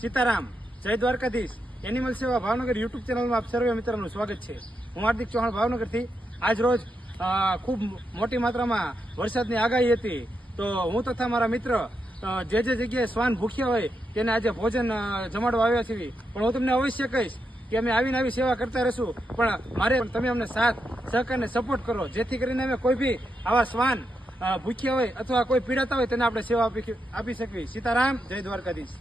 સીતારામ, જય દ્વારકાધીશ. એનિમલ સેવા ભાવનગર યુટ્યુબ ચેનલમાં આપ સર્વે મિત્રોનું સ્વાગત છે. હું હાર્દિક ચૌહાણ ભાવનગરથી. આજ રોજ ખૂબ મોટી માત્રામાં વરસાદની આગાહી હતી, તો હું તથા મારા મિત્ર જે જગ્યાએ શ્વાન ભૂખ્યા હોય તેને આજે ભોજન જમાડવા આવ્યા છીએ. પણ હું તમને અવશ્ય કહીશ કે અમે આવીને આવી સેવા કરતા રહીશું, પણ મારે તમે અમને સાથ સહકાર ને સપોર્ટ કરો, જેથી કરીને અમે કોઈ બી આવા શ્વાન ભૂખ્યા હોય અથવા કોઈ પીડાતા હોય તેને આપણે સેવા આપી શકીએ. સીતારામ, જય દ્વારકાધીશ.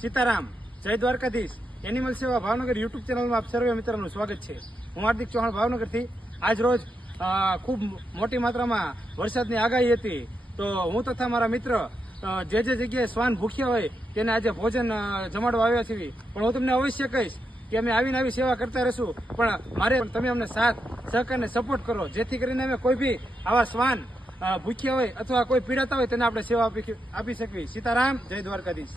સીતારામ, જય દ્વારકાધીશ. એનિમલ સેવા ભાવનગર યુટ્યુબ ચેનલમાં આપ સર્વે મિત્રોનું સ્વાગત છે. હું હાર્દિક ચૌહાણ ભાવનગરથી. આજ રોજ ખૂબ મોટી માત્રામાં વરસાદની આગાહી હતી, તો હું તથા મારા મિત્ર જે જગ્યાએ શ્વાન ભૂખ્યા હોય તેને આજે ભોજન જમાડવા આવ્યા છીએ. પણ હું તમને અવશ્ય કહીશ કે અમે આવીને આવી સેવા કરતા રહીશું, પણ મારે તમે અમને સાથ સહકાર ને સપોર્ટ કરો, જેથી કરીને અમે કોઈ બી આવા શ્વાન ભૂખ્યા હોય અથવા કોઈ પીડાતા હોય તેને આપણે સેવા આપી શકીએ. સીતારામ, જય દ્વારકાધીશ.